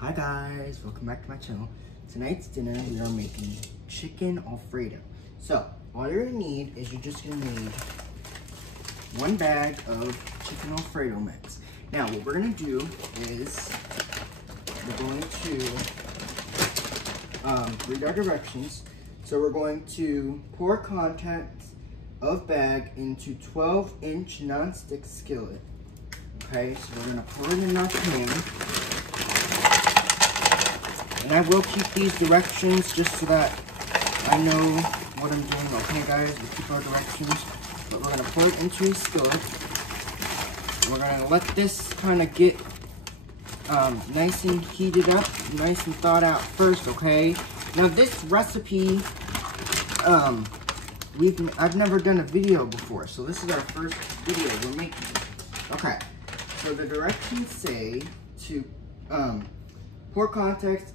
Hi guys, welcome back to my channel. Tonight's dinner we are making chicken Alfredo. So all you're gonna need is you're just gonna need 1 bag of chicken Alfredo mix. Now what we're gonna do is we're going to read our directions. So we're going to pour contents of bag into 12-inch non-stick skillet. Okay, so we're gonna pour it in our pan. And I will keep these directions just so that I know what I'm doing. Okay guys, we'll keep our directions. But we're gonna pour it into a skillet. We're gonna let this kind of get nice and heated up, nice and thawed out first, okay? Now this recipe, I've never done a video before, so this is our first video we're making. Okay, so the directions say to pour contents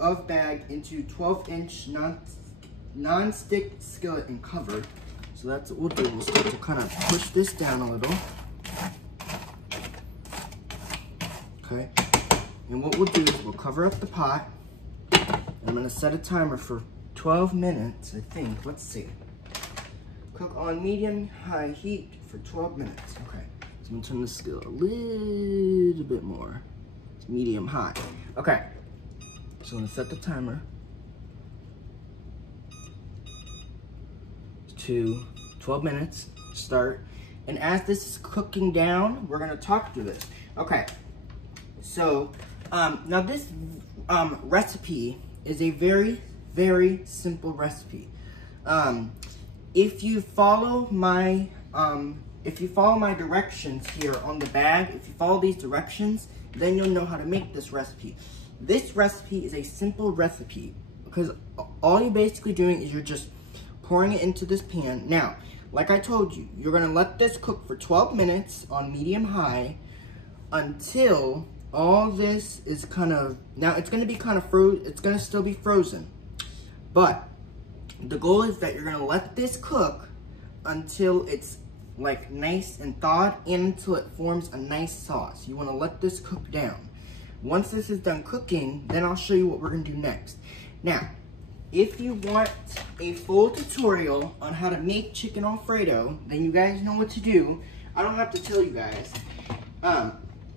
of bag into 12-inch non-stick skillet and cover. So that's what we'll do. We'll start to kind of push this down a little. Okay. And what we'll do is we'll cover up the pot. I'm going to set a timer for 12 minutes, I think. Let's see. Cook on medium-high heat for 12 minutes. Okay. So I'm going to turn the skillet a little bit more. It's medium-high. Okay. So I'm going to set the timer to 12 minutes. Start. And as this is cooking down, we're going to talk through this. Okay. So, now this recipe is a very, very simple recipe. If you follow my directions here on the bag, if you follow these directions, then you'll know how to make this recipe. This recipe is a simple recipe because all you're basically doing is you're just pouring it into this pan. Now, like I told you, you're gonna let this cook for 12 minutes on medium-high until all this is kind of, now it's gonna be kind of frozen, it's gonna still be frozen. But the goal is that you're gonna let this cook until it's like nice and thawed and until it forms a nice sauce. You wanna let this cook down. Once this is done cooking, then I'll show you what we're gonna do next. Now, if you want a full tutorial on how to make chicken Alfredo, then you guys know what to do. I don't have to tell you guys.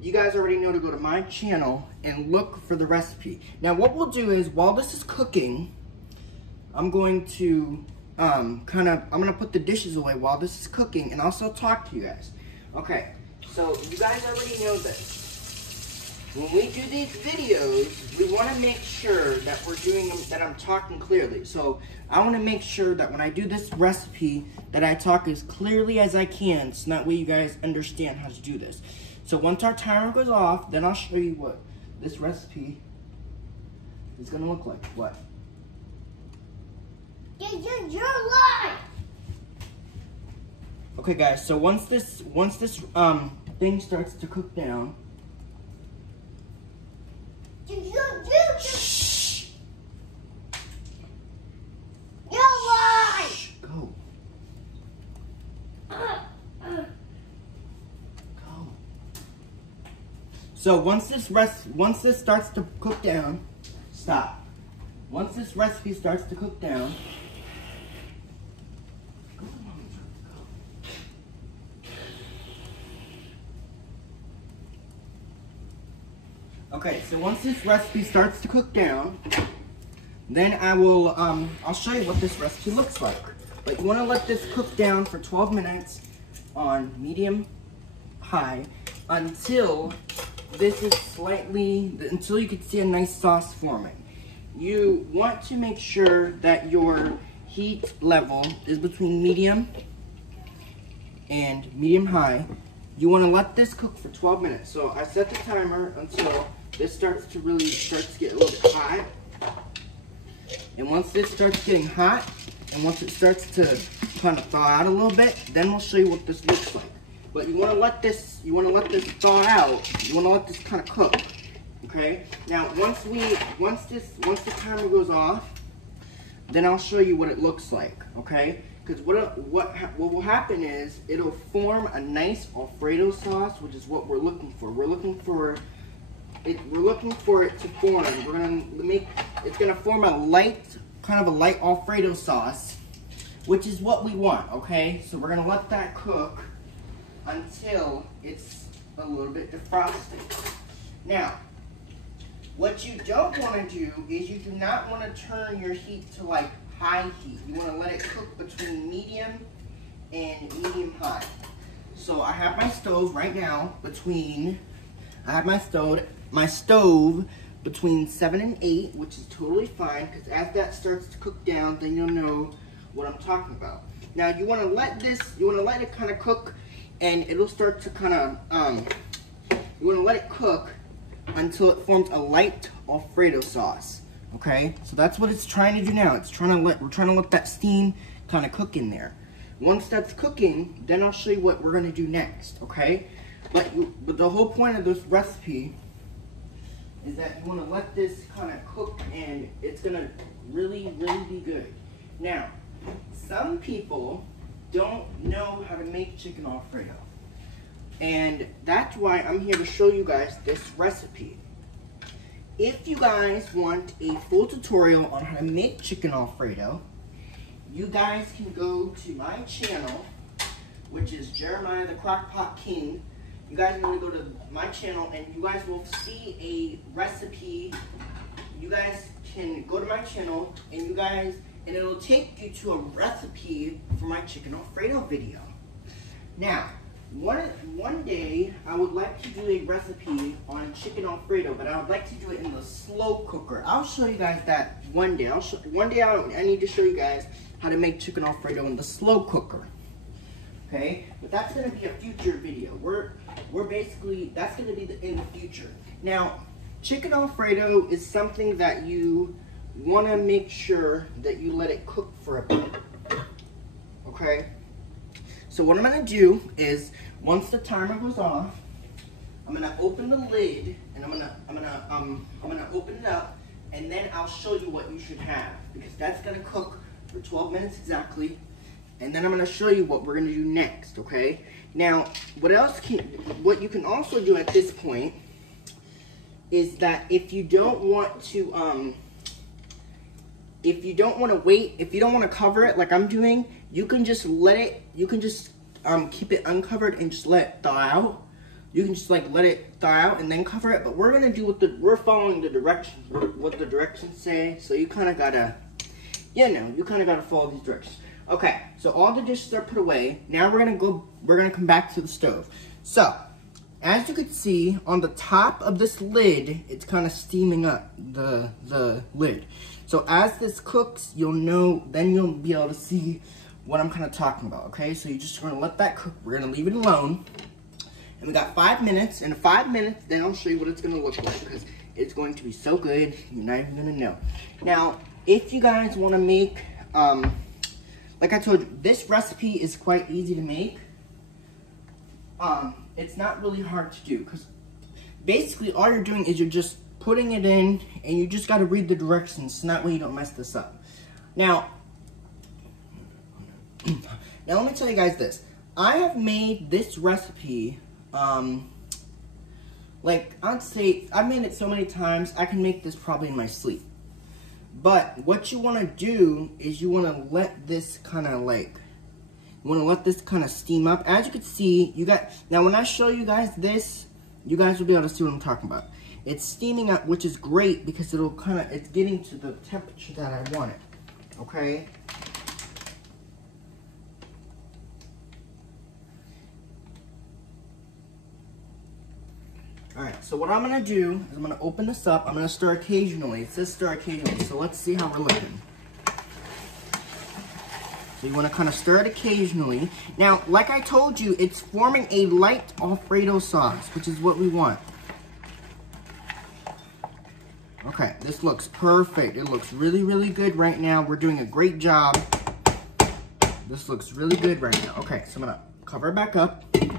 You guys already know to go to my channel and look for the recipe. Now what we'll do is, while this is cooking, I'm going to I'm gonna put the dishes away while this is cooking and also talk to you guys. Okay, so you guys already know this. When we do these videos, we want to make sure that we're doing them, that I'm talking clearly. So I want to make sure that when I do this recipe, that I talk as clearly as I can, so that way you guys understand how to do this. So once our timer goes off, then I'll show you what this recipe is gonna look like. What? You're lying. Okay, guys. So once this thing starts to cook down. Shh. You're lying. Shh, go. So once this starts to cook down, stop. Once this recipe starts to cook down, okay, so once this recipe starts to cook down, then I'll show you what this recipe looks like. But you want to let this cook down for 12 minutes on medium-high until this is until you can see a nice sauce forming. You want to make sure that your heat level is between medium and medium-high. You want to let this cook for 12 minutes. So I set the timer until this starts to get a little bit hot. And once this starts getting hot, and once it starts to kind of thaw out a little bit, then we'll show you what this looks like. But you want to let this thaw out. You want to let this kind of cook. Okay? Now once the timer goes off, then I'll show you what it looks like. Okay? Because what will happen is it'll form a nice Alfredo sauce, which is what we're looking for. We're looking for it to form. It's gonna form a light, kind of a light Alfredo sauce, which is what we want. Okay, so we're gonna let that cook until it's a little bit defrosted. Now, what you don't want to do is you do not want to turn your heat to like high heat. You want to let it cook between medium and medium high. So I have my stove right now between, my stove between 7 and 8, which is totally fine, because as that starts to cook down, then you'll know what I'm talking about. Now you want to let it kind of cook, and it'll start to kind of, you want to let it cook until it forms a light Alfredo sauce. Okay, so that's what it's trying to do now. We're trying to let that steam kind of cook in there. Once that's cooking, then I'll show you what we're gonna do next. Okay, but the whole point of this recipe is that you want to let this kind of cook, and it's gonna really be good. Now, some people don't know how to make chicken Alfredo, and that's why I'm here to show you guys this recipe. If you guys want a full tutorial on how to make chicken Alfredo, you guys can go to my channel, which is Jeremiah the Crock-Pot King. You guys want to go to my channel, and you guys will see a recipe. You guys can go to my channel, and it'll take you to a recipe for my chicken Alfredo video. Now, one day, I would like to do a recipe on chicken Alfredo, but I would like to do it in the slow cooker. I'll show you guys that one day. I need to show you guys how to make chicken Alfredo in the slow cooker. Okay, but that's gonna be a future video. That's gonna be in the future. Now, chicken Alfredo is something that you wanna make sure that you let it cook for a bit. Okay. So what I'm gonna do is, once the timer goes off, I'm gonna open the lid, and I'm gonna open it up, and then I'll show you what you should have, because that's gonna cook for 12 minutes exactly, and then I'm gonna show you what we're gonna do next. Okay? Now, what you can also do at this point is that if you don't want to cover it like I'm doing, you can just keep it uncovered and just let it thaw out. You can just like let it thaw out and then cover it, but we're gonna do we're following the directions, what the directions say, so you kind of gotta, follow these directions. Okay, so all the dishes are put away. Now we're gonna come back to the stove. So, as you can see, on the top of this lid, it's kind of steaming up, the lid. So as this cooks, then you'll be able to see what I'm kind of talking about, okay? So you're just gonna let that cook. We're gonna leave it alone. And we got 5 minutes. In 5 minutes, then I'll show you what it's gonna look like, because it's going to be so good, you're not even gonna know. Now, if you guys wanna make, like I told you, this recipe is quite easy to make. It's not really hard to do, because basically all you're doing is you're just putting it in, and you just gotta read the directions, so that way you don't mess this up. Now let me tell you guys this. I have made this recipe, like, I'd say, I've made it so many times, I can make this probably in my sleep. But what you want to do is you want to let this kind of steam up. As you can see, now when I show you guys this, you guys will be able to see what I'm talking about. It's steaming up, which is great, because it's getting to the temperature that I want it, okay? Alright, so what I'm going to do is I'm going to open this up. I'm going to stir occasionally. It says stir occasionally, so let's see how we're looking. So you want to kind of stir it occasionally. Now, like I told you, it's forming a light Alfredo sauce, which is what we want. Okay, this looks perfect. It looks really good right now. We're doing a great job. This looks really good right now. Okay, so I'm going to cover it back up, and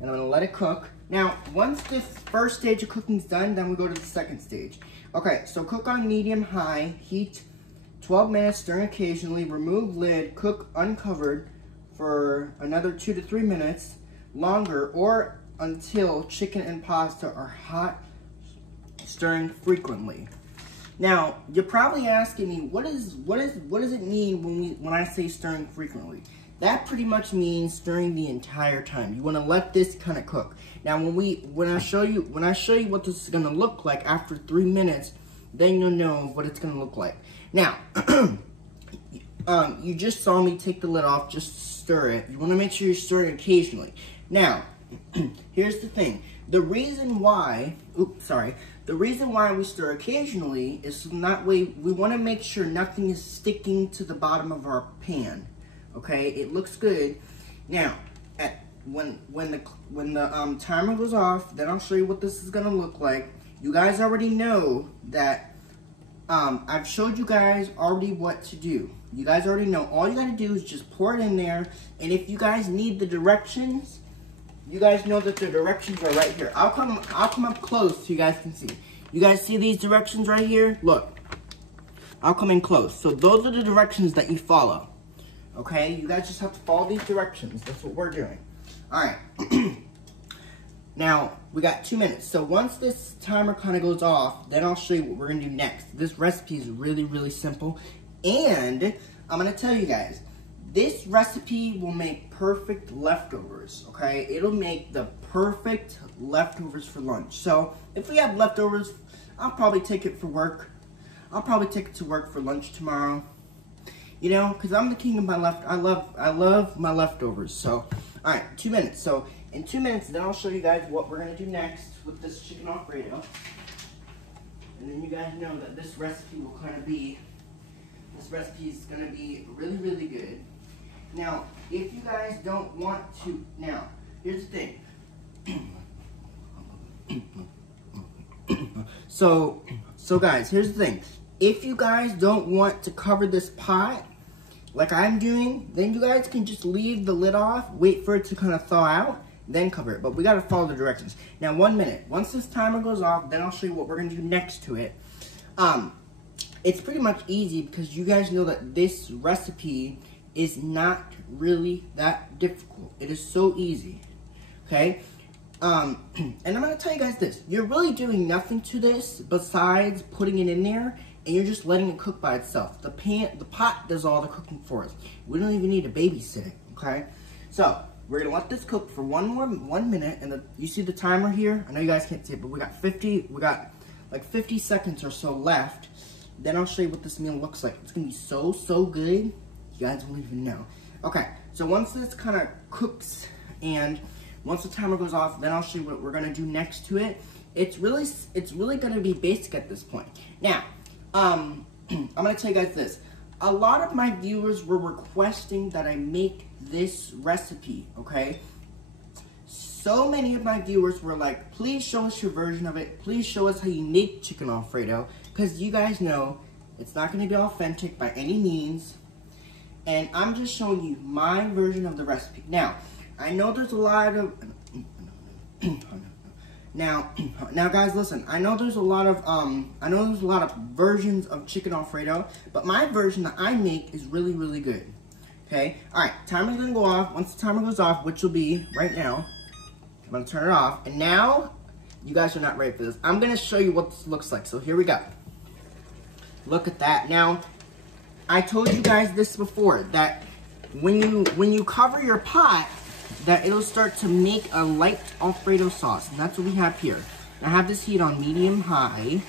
I'm going to let it cook. Now, once this first stage of cooking is done, then we go to the second stage. Okay, so cook on medium-high heat, 12 minutes, stirring occasionally. Remove lid, cook uncovered for another 2 to 3 minutes longer, or until chicken and pasta are hot, stirring frequently. Now, you're probably asking me, what does it mean when I say stirring frequently? That pretty much means stirring the entire time. You want to let this kind of cook. Now, when I show you what this is going to look like after 3 minutes, then you'll know what it's going to look like. Now, you just saw me take the lid off, just stir it. You want to make sure you're stirring occasionally. Now, here's the thing. The reason why we stir occasionally is so that way we want to make sure nothing is sticking to the bottom of our pan. Okay, it looks good. Now, when the timer goes off, then I'll show you what this is gonna look like. You guys already know that I've showed you guys already what to do. You guys already know. All you gotta do is just pour it in there, and if you guys need the directions, you guys know that the directions are right here. I'll come up close so you guys can see. You guys see these directions right here? Look, I'll come in close. So those are the directions that you follow. Okay, you guys just have to follow these directions. That's what we're doing. All right. Now, we got 2 minutes. So once this timer kind of goes off, then I'll show you what we're going to do next. This recipe is really, really simple. And I'm going to tell you guys, this recipe will make perfect leftovers, okay? It'll make the perfect leftovers for lunch. So if we have leftovers, I'll probably take it for work. I'll probably take it to work for lunch tomorrow. You know, because I'm the king of my I love my leftovers. So, all right, 2 minutes. So in 2 minutes, then I'll show you guys what we're gonna do next with this chicken Alfredo. And then you guys know that this recipe will kind of be, this recipe is gonna be really, really good. Now, if you guys don't want to, now, here's the thing. So guys, here's the thing. If you guys don't want to cover this pot, like I'm doing, then you guys can just leave the lid off, wait for it to kind of thaw out, then cover it. But we gotta follow the directions. Now, 1 minute. Once this timer goes off, then I'll show you what we're gonna do next to it. It's pretty much easy because you guys know that this recipe is not really that difficult. It is so easy, okay? And I'm gonna tell you guys this. You're really doing nothing to this besides putting it in there, and you're just letting it cook by itself. The pot does all the cooking for us. We don't even need to babysit it, okay? So, we're gonna let this cook for 1 minute, and you see the timer here? I know you guys can't see it, but we got like 50 seconds or so left. Then I'll show you what this meal looks like. It's gonna be so good, you guys won't even know. Okay, so once this kind of cooks, and once the timer goes off, then I'll show you what we're gonna do next to it. It's really gonna be basic at this point. Now, I'm gonna tell you guys this. A lot of my viewers were requesting that I make this recipe, okay? So many of my viewers were like, please show us your version of it. Please show us how you make chicken Alfredo. Because you guys know, it's not gonna be authentic by any means. And I'm just showing you my version of the recipe. Now, I know there's a lot of, Now guys, listen. I know there's a lot of versions of chicken Alfredo, but my version that I make is really, really good. Okay. All right. Timer's gonna go off. Once the timer goes off, which will be right now, I'm gonna turn it off. And now, you guys are not ready for this. I'm gonna show you what this looks like. So here we go. Look at that. Now, I told you guys this before that when you cover your pot, that it'll start to make a light Alfredo sauce, and that's what we have here. I have this heat on medium-high.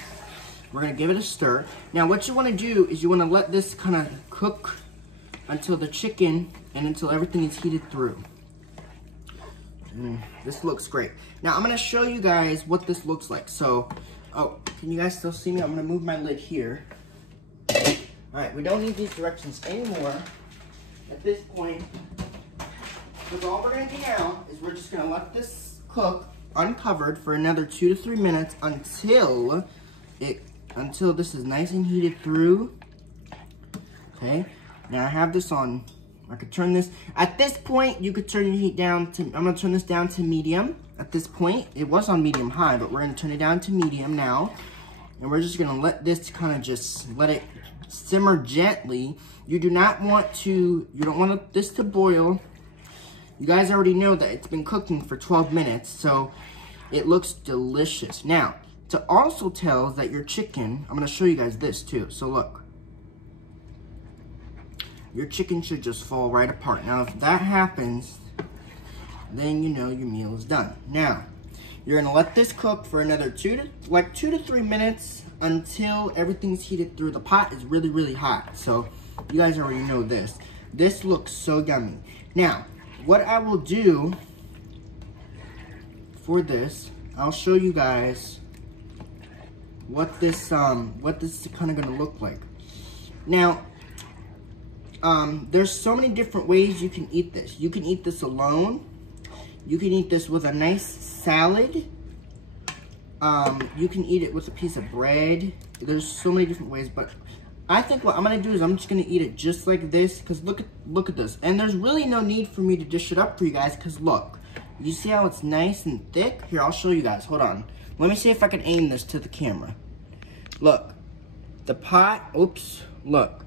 We're gonna give it a stir. Now, what you wanna do is you wanna let this kind of cook until the chicken and until everything is heated through. This looks great. Now, I'm gonna show you guys what this looks like. So, oh, can you guys still see me? I'm gonna move my lid here. All right, we don't need these directions anymore at this point. Because all we're going to do now is we're just going to let this cook uncovered for another 2 to 3 minutes until this is nice and heated through. Okay. Now I have this on. I could turn this. At this point, you could turn your heat down to. I'm going to turn this down to medium. At this point, it was on medium high, but we're going to turn it down to medium now. and we're just gonna let this kind of just let it simmer gently. You don't want this to boil. You guys already know that it's been cooking for 12 minutes, so it looks delicious. Now, to also tell that your chicken, I'm gonna show you guys this too. So look, your chicken should just fall right apart. Now, if that happens, then you know your meal is done. Now, you're gonna let this cook for another 2 to 3 minutes until everything's heated through. The pot is really, really hot, so you guys already know this. This looks so yummy. Now, what I will do for this, I'll show you guys what this is kind of gonna look like. Now, there's so many different ways you can eat this. You can eat this alone. You can eat this with a nice salad. You can eat it with a piece of bread. There's so many different ways, but I think what I'm gonna do is I'm just gonna eat it just like this, because look at this. And there's really no need for me to dish it up for you guys, because look, you see how it's nice and thick? Here, I'll show you guys, hold on. Let me see if I can aim this to the camera. Look, the pot, oops, look.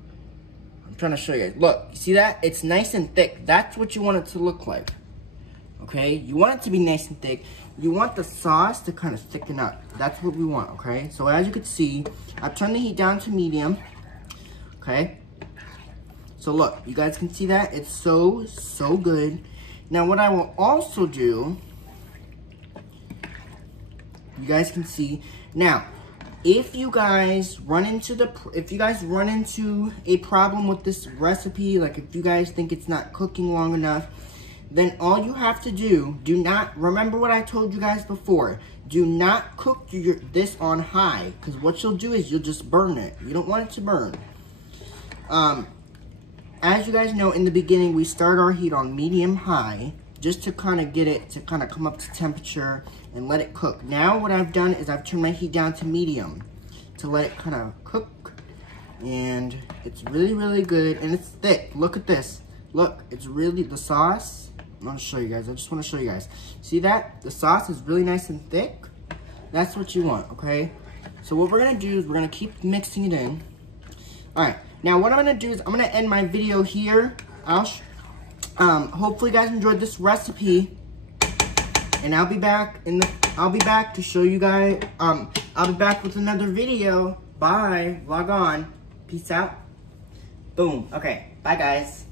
I'm trying to show you guys. Look, you see that? It's nice and thick. That's what you want it to look like. Okay, you want it to be nice and thick. You want the sauce to kind of thicken up. That's what we want, okay? So as you can see, I've turned the heat down to medium. Okay, so look, you guys can see that it's so good. Now what I will also do, you guys can see now, if you guys run into a problem with this recipe, like if you guys think it's not cooking long enough, then all you have to do remember what I told you guys before. Do not cook this on high, because what you'll do is you'll just burn it. You don't want it to burn. As you guys know, in the beginning, we start our heat on medium-high, just to kind of get it to kind of come up to temperature and let it cook. Now, what I've done is I've turned my heat down to medium to let it kind of cook, and it's really, really good, and it's thick. Look at this. Look, it's really, the sauce, I'm going to show you guys. I just want to show you guys. See that? The sauce is really nice and thick. That's what you want, okay? So what we're going to do is we're going to keep mixing it in. All right. Now, what I'm going to do is I'm going to end my video here. Hopefully, you guys enjoyed this recipe, and I'll be back to show you guys. I'll be back with another video. Bye. Log on. Peace out. Boom. Okay. Bye, guys.